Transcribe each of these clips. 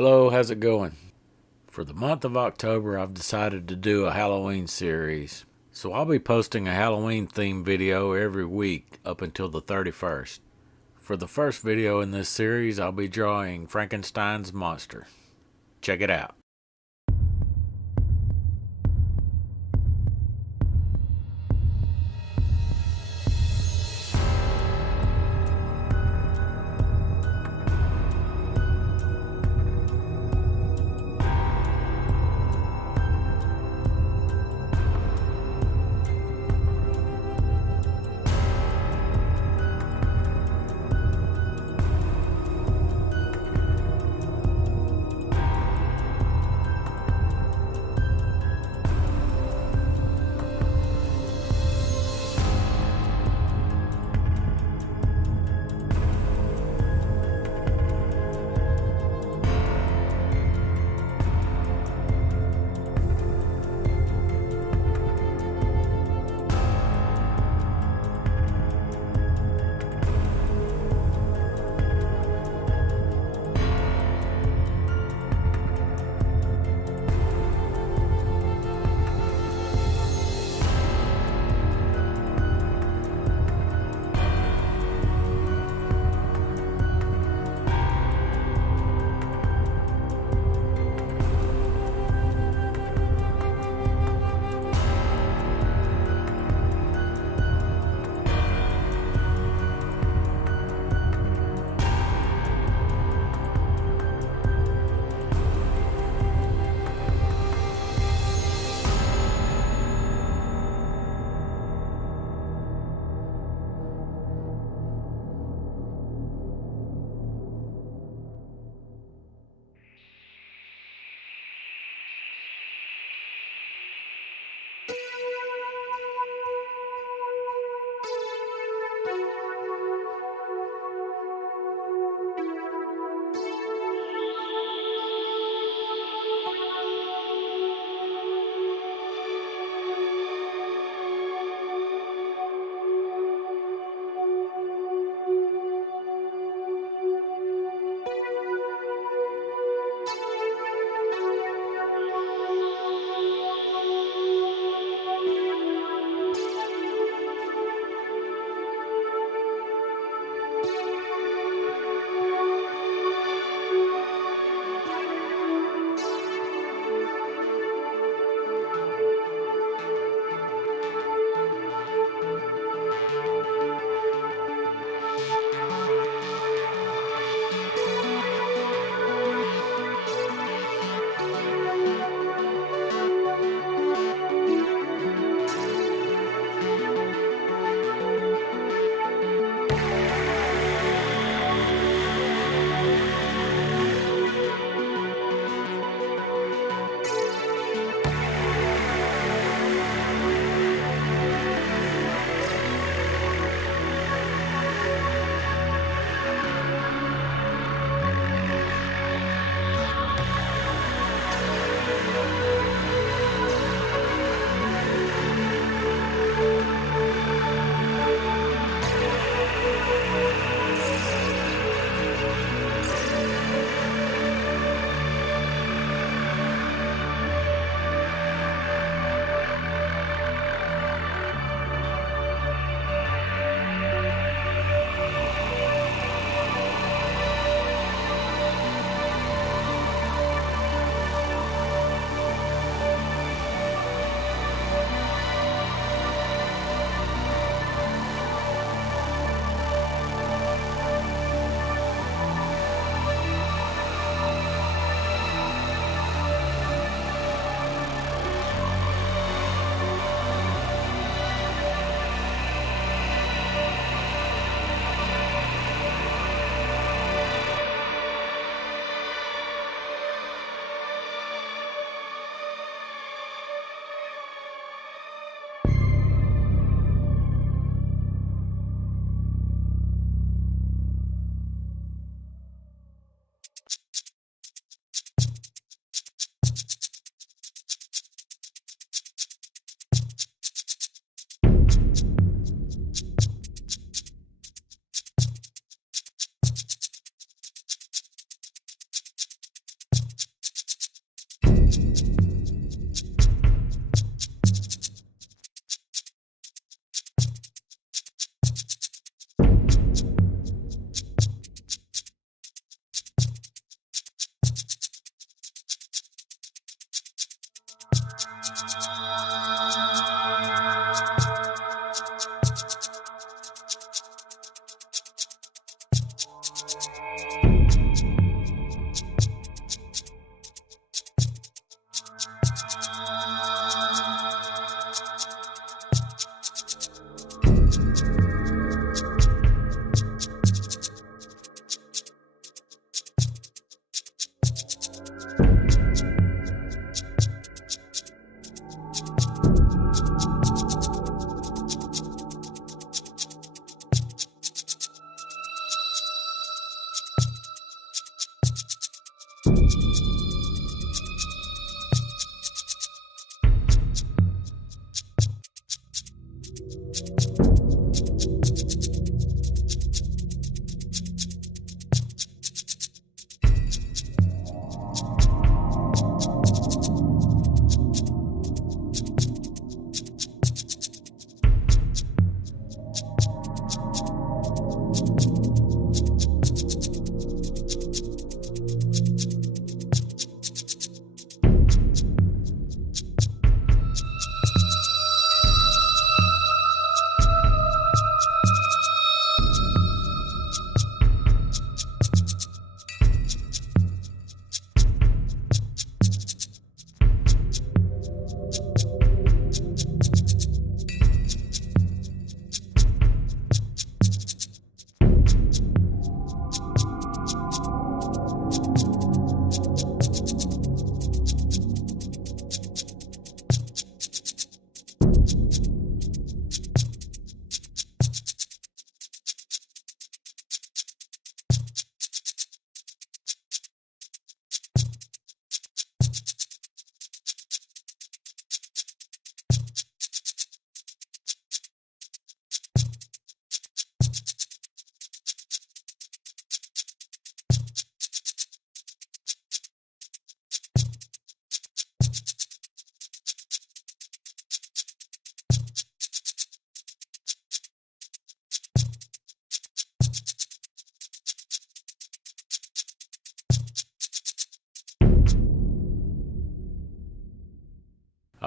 Hello, how's it going? For the month of October, I've decided to do a Halloween series. So I'll be posting a Halloween themed video every week up until the 31st. For the first video in this series, I'll be drawing Frankenstein's monster. Check it out.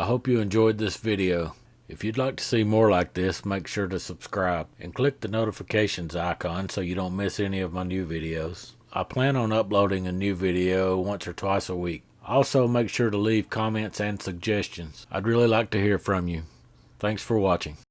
I hope you enjoyed this video. If you'd like to see more like this, make sure to subscribe and click the notifications icon so you don't miss any of my new videos. I plan on uploading a new video once or twice a week. Also, make sure to leave comments and suggestions. I'd really like to hear from you. Thanks for watching.